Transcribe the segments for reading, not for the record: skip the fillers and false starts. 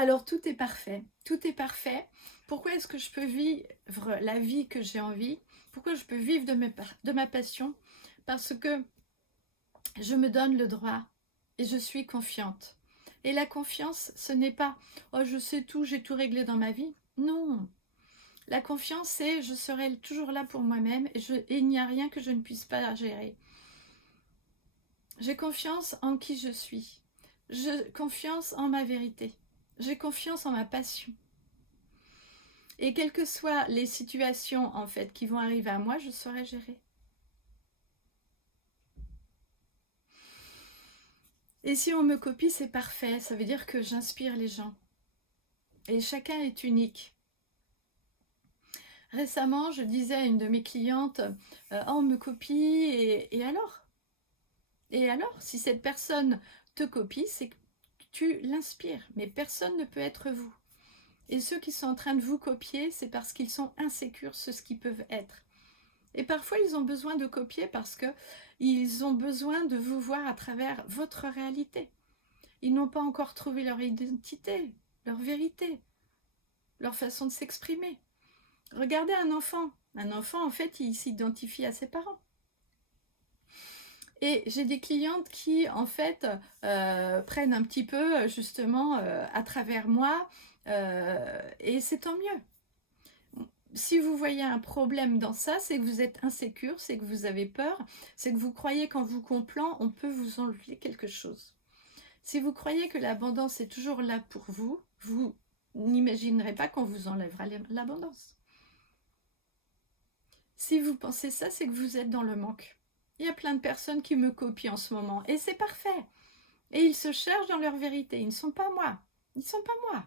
Alors tout est parfait, tout est parfait. Pourquoi est-ce que je peux vivre la vie que j'ai envie? Pourquoi je peux vivre de ma passion? Parce que je me donne le droit et je suis confiante. Et la confiance, ce n'est pas « Oh, je sais tout, j'ai tout réglé dans ma vie ». Non, la confiance, c'est « Je serai toujours là pour moi-même et il n'y a rien que je ne puisse pas gérer ». J'ai confiance en qui je suis. J'ai confiance en ma vérité. J'ai confiance en ma passion. Et quelles que soient les situations en fait qui vont arriver à moi, je saurai gérer. Et si on me copie, c'est parfait. Ça veut dire que j'inspire les gens. Et chacun est unique. Récemment, je disais à une de mes clientes, oh, on me copie, et alors? Et alors, si cette personne te copie, c'est que tu l'inspires. Mais personne ne peut être vous. Et ceux qui sont en train de vous copier, c'est parce qu'ils sont insécures sur ce qu'ils peuvent être. Et parfois, ils ont besoin de copier parce qu'ils ont besoin de vous voir à travers votre réalité. Ils n'ont pas encore trouvé leur identité, leur vérité, leur façon de s'exprimer. Regardez un enfant. Un enfant, en fait, il s'identifie à ses parents. Et j'ai des clientes qui, en fait, prennent un petit peu, justement, à travers moi, et c'est tant mieux. Si vous voyez un problème dans ça, c'est que vous êtes insécure, c'est que vous avez peur, c'est que vous croyez qu'en vous complant, on peut vous enlever quelque chose. Si vous croyez que l'abondance est toujours là pour vous, vous n'imaginerez pas qu'on vous enlèvera l'abondance. Si vous pensez ça, c'est que vous êtes dans le manque. Il y a plein de personnes qui me copient en ce moment, et c'est parfait. Et ils se cherchent dans leur vérité, ils ne sont pas moi. Ils ne sont pas moi.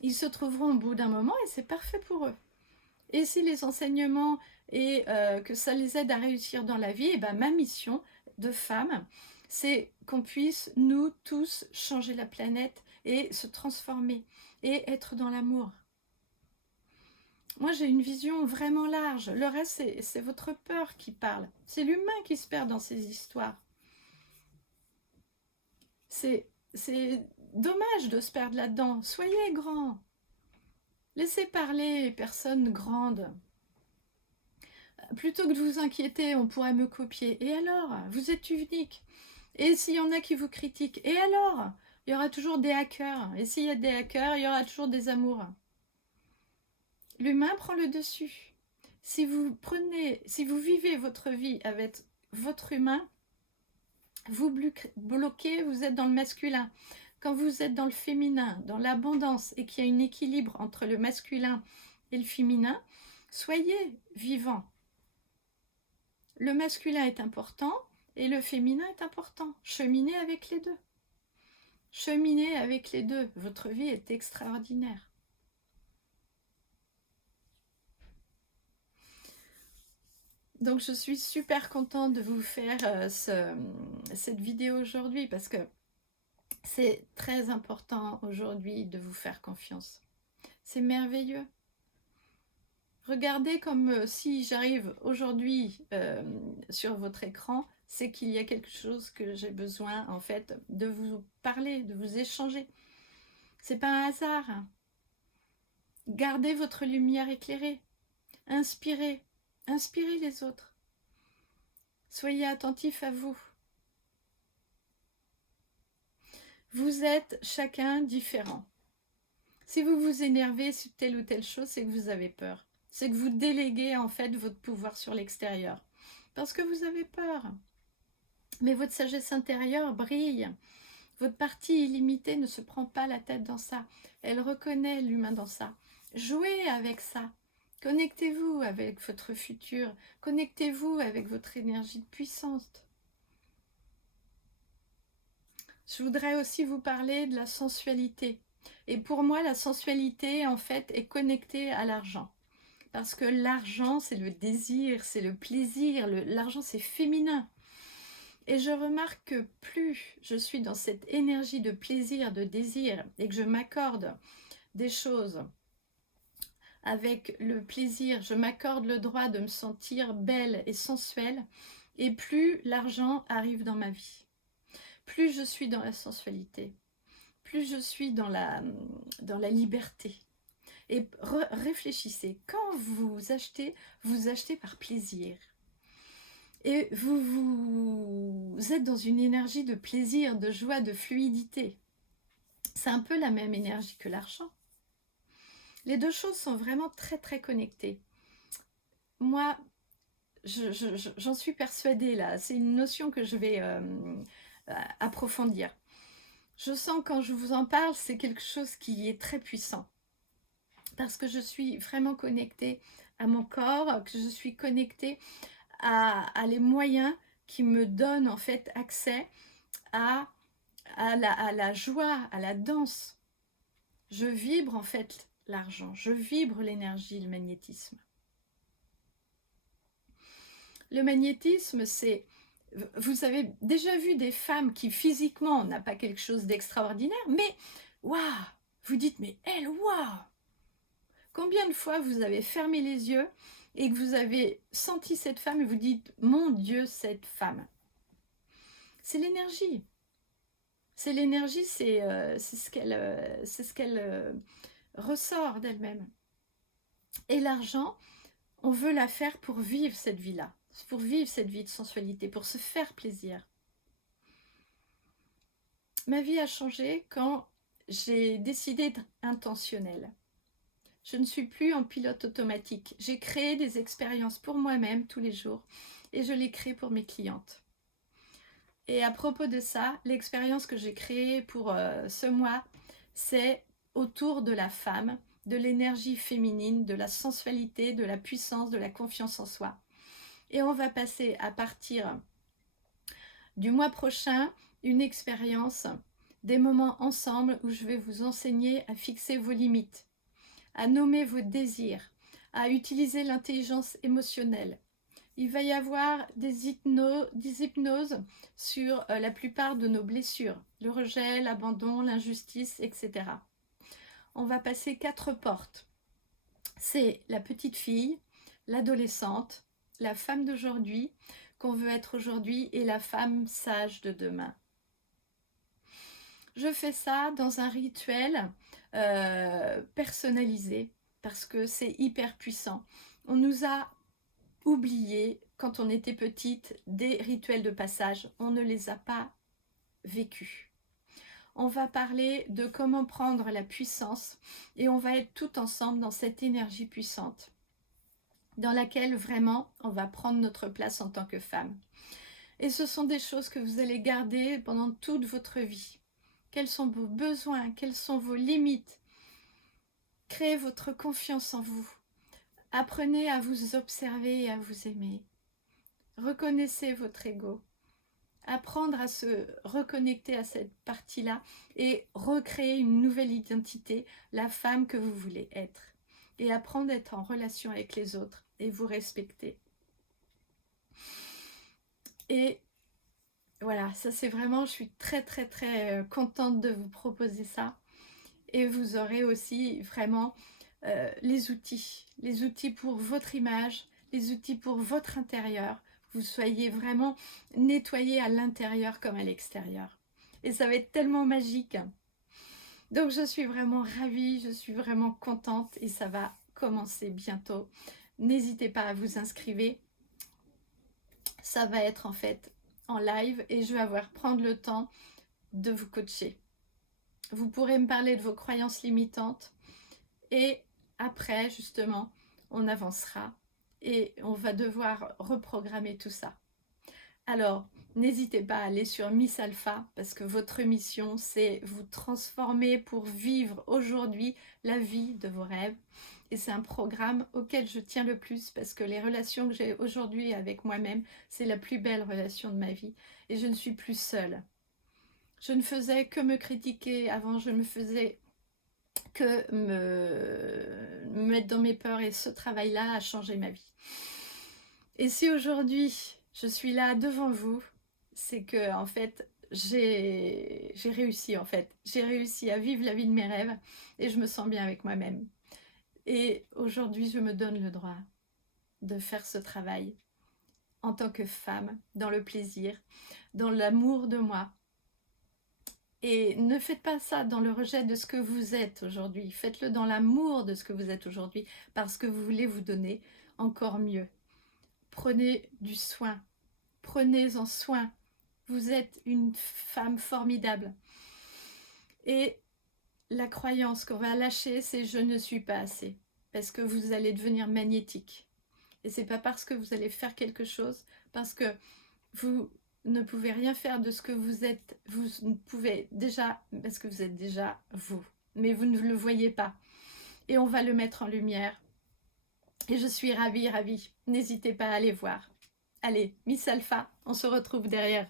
Ils se trouveront au bout d'un moment et c'est parfait pour eux. Et si les enseignements et que ça les aide à réussir dans la vie, et ben ma mission de femme, c'est qu'on puisse, nous tous, changer la planète et se transformer et être dans l'amour. Moi, j'ai une vision vraiment large. Le reste, c'est votre peur qui parle. C'est l'humain qui se perd dans ces histoires. C'est dommage de se perdre là-dedans. Soyez grand. Laissez parler les personnes grandes. Plutôt que de vous inquiéter, on pourrait me copier. Et alors? Vous êtes unique. Et s'il y en a qui vous critiquent, et alors? Il y aura toujours des hackers. Et s'il y a des hackers, il y aura toujours des amours. L'humain prend le dessus. Si vous vivez votre vie avec votre humain, vous bloquez, vous êtes dans le masculin. Quand vous êtes dans le féminin, dans l'abondance, et qu'il y a un équilibre entre le masculin et le féminin, soyez vivant. Le masculin est important et le féminin est important. Cheminez avec les deux. Cheminez avec les deux. Votre vie est extraordinaire. Donc je suis super contente de vous faire cette vidéo aujourd'hui parce que c'est très important aujourd'hui de vous faire confiance. C'est merveilleux. Regardez comme si j'arrive aujourd'hui sur votre écran, c'est qu'il y a quelque chose que j'ai besoin en fait de vous parler, de vous échanger. C'est pas un hasard. Gardez votre lumière éclairée. Inspirez. Inspirez les autres. Soyez attentifs à vous. Vous êtes chacun différent. Si vous vous énervez sur telle ou telle chose, c'est que vous avez peur. C'est que vous déléguez en fait votre pouvoir sur l'extérieur. Parce que vous avez peur. Mais votre sagesse intérieure brille. Votre partie illimitée ne se prend pas la tête dans ça. Elle reconnaît l'humain dans ça. Jouez avec ça. Connectez-vous avec votre futur. Connectez-vous avec votre énergie puissante. Je voudrais aussi vous parler de la sensualité. Et pour moi, la sensualité, en fait, est connectée à l'argent. Parce que l'argent, c'est le désir, c'est le plaisir. L'argent, c'est féminin. Et je remarque que plus je suis dans cette énergie de plaisir, de désir, et que je m'accorde des choses avec le plaisir, je m'accorde le droit de me sentir belle et sensuelle, et plus l'argent arrive dans ma vie. Plus je suis dans la sensualité, plus je suis dans la liberté. Et réfléchissez, quand vous achetez par plaisir. Et vous êtes dans une énergie de plaisir, de joie, de fluidité. C'est un peu la même énergie que l'argent. Les deux choses sont vraiment très très connectées. Moi, j'en suis persuadée là. C'est une notion que je vais approfondir. Je sens quand je vous en parle, c'est quelque chose qui est très puissant. Parce que je suis vraiment connectée à mon corps, que je suis connectée à les moyens qui me donnent en fait accès à la joie, à la danse. Je vibre en fait l'argent, je vibre l'énergie, le magnétisme. Le magnétisme, c'est... Vous avez déjà vu des femmes qui physiquement n'ont pas quelque chose d'extraordinaire, mais waouh, vous dites mais elle, waouh. Combien de fois vous avez fermé les yeux et que vous avez senti cette femme et vous dites mon Dieu, cette femme. C'est l'énergie. C'est l'énergie, c'est ce qu'elle ressort d'elle-même. Et l'argent, on veut la faire pour vivre cette vie-là, pour vivre cette vie de sensualité, pour se faire plaisir. Ma vie a changé quand j'ai décidé d'être intentionnelle. Je ne suis plus en pilote automatique. J'ai créé des expériences pour moi-même tous les jours et je les crée pour mes clientes. Et à propos de ça, l'expérience que j'ai créée pour ce mois, c'est autour de la femme, de l'énergie féminine, de la sensualité, de la puissance, de la confiance en soi. Et on va passer à partir du mois prochain une expérience, des moments ensemble où je vais vous enseigner à fixer vos limites, à nommer vos désirs, à utiliser l'intelligence émotionnelle. Il va y avoir des hypnoses sur la plupart de nos blessures, le rejet, l'abandon, l'injustice, etc. On va passer 4 portes. C'est la petite fille, l'adolescente, la femme d'aujourd'hui, qu'on veut être aujourd'hui, et la femme sage de demain. Je fais ça dans un rituel personnalisé parce que c'est hyper puissant. On nous a oublié quand on était petite des rituels de passage. On ne les a pas vécus. On va parler de comment prendre la puissance et on va être tout ensemble dans cette énergie puissante dans laquelle vraiment on va prendre notre place en tant que femme. Et ce sont des choses que vous allez garder pendant toute votre vie. Quels sont vos besoins? Quelles sont vos limites? Créez votre confiance en vous. Apprenez à vous observer et à vous aimer. Reconnaissez votre ego. Apprendre à se reconnecter à cette partie-là et recréer une nouvelle identité, la femme que vous voulez être. Et apprendre à être en relation avec les autres et vous respecter. Et voilà, ça c'est vraiment, je suis très très très contente de vous proposer ça. Et vous aurez aussi vraiment les outils pour votre image, les outils pour votre intérieur. Vous soyez vraiment nettoyés à l'intérieur comme à l'extérieur. Et ça va être tellement magique. Donc je suis vraiment ravie, je suis vraiment contente et ça va commencer bientôt. N'hésitez pas à vous inscrire. Ça va être en fait en live et je vais prendre le temps de vous coacher. Vous pourrez me parler de vos croyances limitantes et après justement on avancera et on va devoir reprogrammer tout ça. Alors n'hésitez pas à aller sur Miss Alpha parce que votre mission c'est vous transformer pour vivre aujourd'hui la vie de vos rêves. Et c'est un programme auquel je tiens le plus parce que les relations que j'ai aujourd'hui avec moi-même, c'est la plus belle relation de ma vie. Et je ne suis plus seule. Je ne faisais que me critiquer avant, je ne faisais que me mettre dans mes peurs et ce travail-là a changé ma vie. Et si aujourd'hui je suis là devant vous, c'est que en fait j'ai réussi en fait. J'ai réussi à vivre la vie de mes rêves et je me sens bien avec moi-même. Et aujourd'hui, je me donne le droit de faire ce travail en tant que femme, dans le plaisir, dans l'amour de moi. Et ne faites pas ça dans le rejet de ce que vous êtes aujourd'hui. Faites-le dans l'amour de ce que vous êtes aujourd'hui, parce que vous voulez vous donner encore mieux. Prenez du soin. Prenez-en soin. Vous êtes une femme formidable. Et la croyance qu'on va lâcher, c'est « je ne suis pas assez ». Parce que vous allez devenir magnétique. Et c'est pas parce que vous allez faire quelque chose, parce que vous ne pouvez rien faire de ce que vous êtes, vous ne pouvez déjà, parce que vous êtes déjà vous, mais vous ne le voyez pas. Et on va le mettre en lumière. Et je suis ravie, ravie. N'hésitez pas à aller voir. Allez, Miss Alpha, on se retrouve derrière.